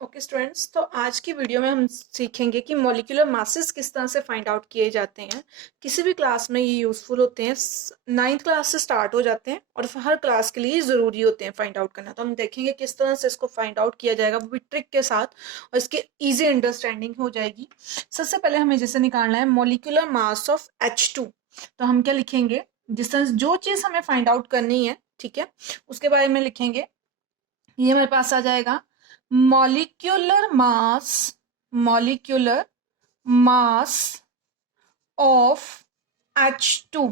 Okay students, तो आज की वीडियो में हम सीखेंगे कि मॉलिक्यूलर मासेस किस तरह से फाइंड आउट किए जाते हैं। किसी भी क्लास में ये यूज़फुल होते हैं। 9th क्लास से स्टार्ट हो जाते हैं और हर क्लास के लिए ज़रूरी होते हैं फाइंड आउट करना। तो हम देखेंगे किस तरह से इसको फाइंड आउट किया जाएगा, वो भी ट्रिक के साथ, और इसकी ईजी अंडरस्टैंडिंग हो जाएगी। सबसे पहले हमें जैसे निकालना है मॉलिक्यूलर मास ऑफ H2। तो हम क्या लिखेंगे, जिस तरह जो चीज़ हमें फाइंड आउट करनी है, ठीक है, उसके बारे में लिखेंगे। ये हमारे पास आ जाएगा molecular mass, molecular mass of H2।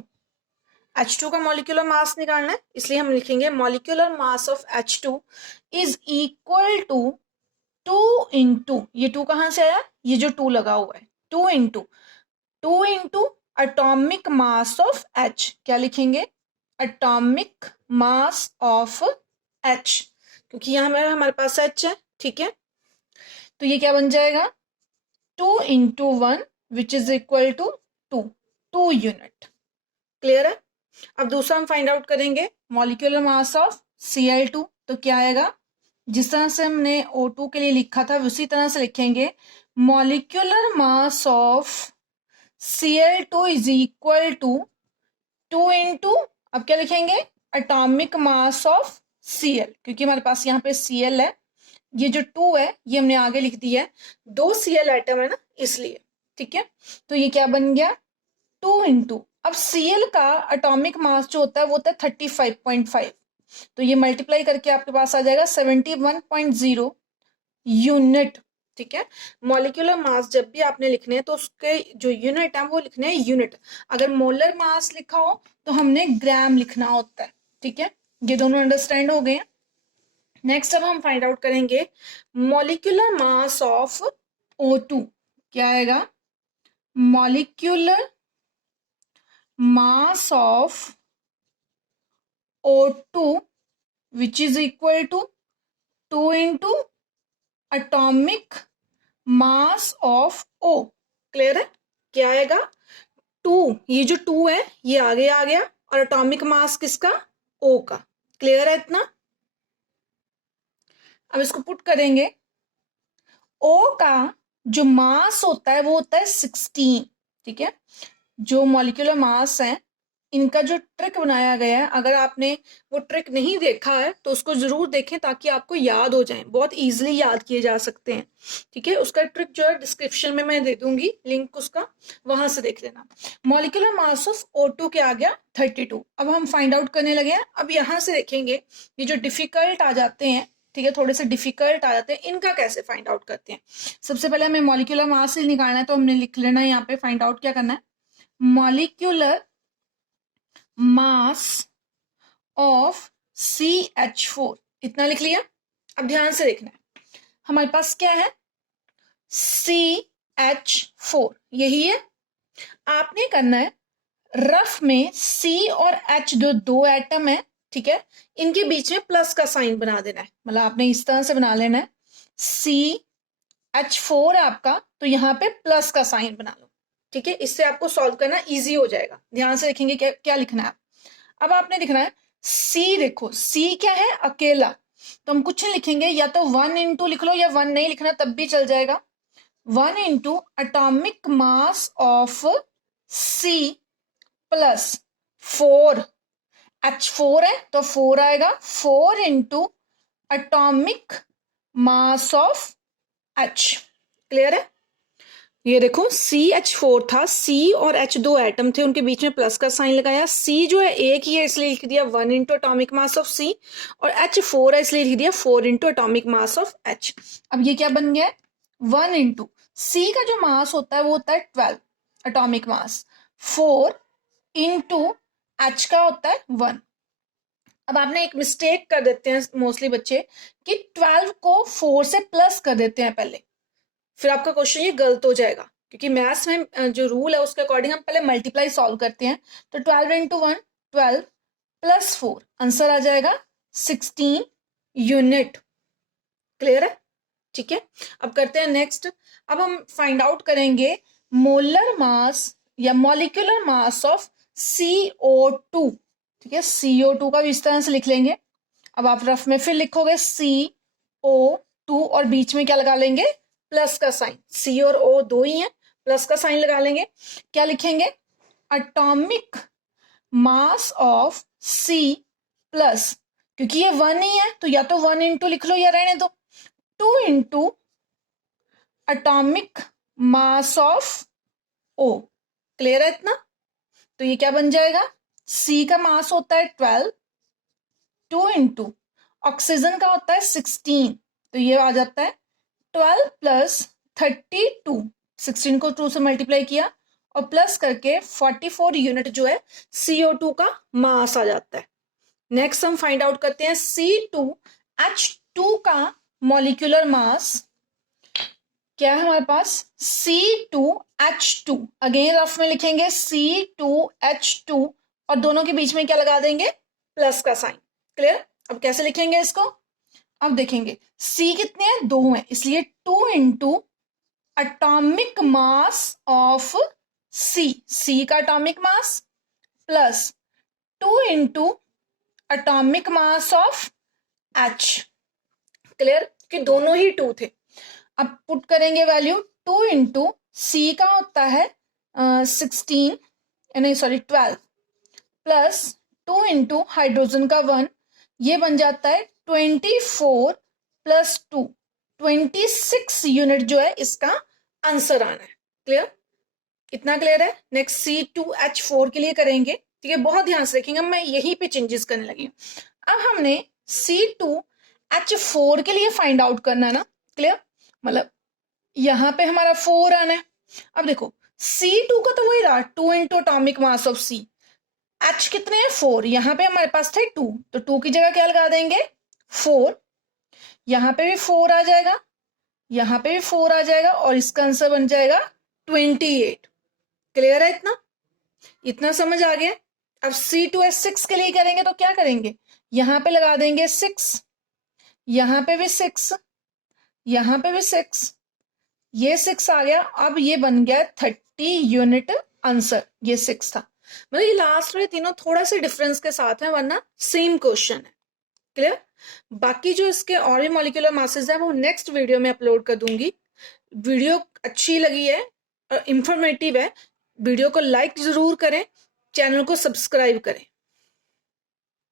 H2 का मॉलिक्यूलर मास निकालना है, इसलिए हम लिखेंगे molecular mass of H2 is equal to 2 into, ये 2 कहाँ से आया, ये जो 2 लगा हुआ है, 2 into atomic mass of H। क्या लिखेंगे, एटॉमिक मास ऑफ H, क्योंकि यहाँ हमारे पास H है, ठीक है। तो ये क्या बन जाएगा, 2 into 1 which is equal to 2 unit. Clear है। अब दूसरा हम फाइंड आउट करेंगे मॉलिक्यूलर मास ऑफ Cl2। तो क्या आएगा, जिस तरह से हमने O2 के लिए लिखा था उसी तरह से लिखेंगे molecular mass of Cl2 is equal to 2 into, अब क्या लिखेंगे, एटॉमिक मास ऑफ Cl, क्योंकि हमारे पास यहाँ पे Cl है, ये जो 2 है ये हमने आगे लिख दिया है, 2 Cl एटम है ना, इसलिए, ठीक है। तो ये क्या बन गया, 2 इंटू, अब Cl का एटॉमिक मास जो होता है वो होता है 35.5, तो ये मल्टीप्लाई करके आपके पास आ जाएगा 71.0 यूनिट, ठीक है। मॉलिक्यूलर मास जब भी आपने लिखने हैं तो उसके जो यूनिट है वो लिखने हैं यूनिट। अगर मोलर मास लिखा हो तो हमने ग्राम लिखना होता है, ठीक है। ये दोनों अंडरस्टैंड हो गए हैं। नेक्स्ट अब हम फाइंड आउट करेंगे मॉलिक्यूलर मास ऑफ O2। क्या आएगा, molecular mass of O2 which is equal to 2 into atomic mass of O। Clear है। क्या आएगा, 2, ये जो 2 है ये आगे आ गया, और एटॉमिक मास किसका, O का। क्लियर है इतना। अब इसको पुट करेंगे, O का जो मास होता है वो होता है 16, ठीक है। जो मॉलिक्यूलर मास है इनका जो ट्रिक बनाया गया है, अगर आपने वो ट्रिक नहीं देखा है तो उसको जरूर देखें ताकि आपको याद हो जाए, बहुत इजीली याद किए जा सकते हैं, ठीक है। उसका ट्रिक जो है डिस्क्रिप्शन में मैं दे दूंगी लिंक उसका, वहां से देख लेना। मॉलिक्यूलर मास ऑफ O2 के आ गया 32। अब हम फाइंड आउट करने लगे हैं। अब यहाँ से देखेंगे ये जो डिफिकल्ट आ जाते हैं, ठीक है, थोड़े से डिफिकल्ट आ जाते हैं, इनका कैसे फाइंड आउट करते हैं। सबसे पहले हमें मॉलिक्यूलर मास ही निकालना है, तो हमने लिख लेना है यहाँ पे, फाइंड आउट क्या करना है, मॉलिक्यूलर मास ऑफ CH4, इतना लिख लिया। अब ध्यान से देखना है, हमारे पास क्या है, CH4, यही है। आपने करना है रफ में C और H जो 2 एटम है, ठीक है, इनके बीच में प्लस का साइन बना देना है, मतलब आपने इस तरह से बना लेना है, CH4 है आपका, तो यहाँ पे प्लस का साइन बना लो, ठीक है। इससे आपको सॉल्व करना इजी हो जाएगा। ध्यान से देखेंगे क्या क्या लिखना है। अब आपने लिखना है C, देखो C क्या है, अकेला, तो हम कुछ नहीं लिखेंगे, या तो 1 इंटू लिख लो या 1 नहीं लिखना तब भी चल जाएगा। 1 into atomic mass of C plus 4, H4 है तो 4 आएगा, 4 into atomic mass of H। Clear है। ये देखो CH4 था, C और H 2 एटम थे, उनके बीच में प्लस का साइन लगाया। C जो है एक ही है इसलिए लिख दिया 1 into atomic mass of C, और H4 है इसलिए लिख दिया 4 into atomic mass of H। अब ये क्या बन गया, 1 इंटू C का जो मास होता है वो होता है 12 एटॉमिक मास, 4 इंटू H का होता है 1। अब आपने एक मिस्टेक कर देते हैं मोस्टली बच्चे, कि 12 को 4 से प्लस कर देते हैं पहले, फिर आपका क्वेश्चन ये गलत हो जाएगा, क्योंकि मैथ्स में जो रूल है उसके अकॉर्डिंग हम पहले मल्टीप्लाई सॉल्व करते हैं। तो 12 इंटू 1 12 प्लस 4, आंसर आ जाएगा 16 यूनिट। क्लियर है, ठीक है। अब करते हैं नेक्स्ट। अब हम फाइंड आउट करेंगे मोलर मास या मॉलिक्यूलर मास ऑफ CO2, ठीक है। CO2 का भी इस तरह से लिख लेंगे। अब आप रफ में फिर लिखोगे CO 2 और बीच में क्या लगा लेंगे, प्लस का साइन, C और O दो ही हैं, प्लस का साइन लगा लेंगे। क्या लिखेंगे, atomic mass of C plus, क्योंकि ये 1 ही है तो या तो 1 इंटू लिख लो या रहने दो, 2 into atomic mass of O। Clear है इतना? तो ये क्या बन जाएगा, C का मास होता है 12, 2 इंटू ऑक्सीजन का होता है 16, तो ये आ जाता है 12 प्लस 32, 16 को 2 से मल्टीप्लाई किया और प्लस करके 44 यूनिट जो है CO2 का मास आ जाता है। नेक्स्ट हम फाइंड आउट करते हैं C2H2 का मॉलिक्यूलर मास क्या है हमारे पास, C2H2, अगेन रफ में लिखेंगे C2H2 और दोनों के बीच में क्या लगा देंगे, प्लस का साइन। क्लियर? अब कैसे लिखेंगे इसको, अब देखेंगे C कितने हैं, 2 हैं, इसलिए 2 into atomic mass of C का atomic mass plus 2 into atomic mass of H। Clear? कि दोनों ही 2 थे। अब पुट करेंगे वैल्यू, 2 इंटू C का होता है 16, नहीं सॉरी 12 प्लस 2 इंटू हाइड्रोजन का 1, ये बन जाता है 24 प्लस 2, 26 यूनिट जो है इसका आंसर आना है। क्लियर? इतना क्लियर है? नेक्स्ट C2H4 के लिए करेंगे, ठीक है, बहुत ध्यान से रखेंगे, मैं यहीं पे चेंजेस करने लगी हूँ। अब हमने C2H4 के लिए फाइंड आउट करना है ना। क्लियर? मतलब यहाँ पे हमारा 4 आना है। अब देखो C2 का तो वही रहा, 2 into atomic mass of C, H कितने हैं 4, यहाँ पे हमारे पास थे 2, तो 2 की जगह क्या लगा देंगे 4, यहाँ पे भी 4 आ जाएगा, यहाँ पे भी 4 आ जाएगा और इसका आंसर बन जाएगा 28। क्लियर है इतना? इतना समझ आ गया? अब C2H6 के लिए करेंगे तो क्या करेंगे, यहाँ पे लगा देंगे 6, यहाँ पे भी 6, यहाँ पे भी 6, ये 6 आ गया। अब ये बन गया 30 यूनिट आंसर, ये 6 था। मतलब ये लास्ट में तीनों थोड़ा से डिफरेंस के साथ है, वरना सेम क्वेश्चन है। क्लियर? बाकी जो इसके और भी मॉलिक्यूलर मासेस है वो नेक्स्ट वीडियो में अपलोड कर दूंगी। वीडियो अच्छी लगी है और इंफॉर्मेटिव है, वीडियो को लाइक जरूर करें, चैनल को सब्सक्राइब करें।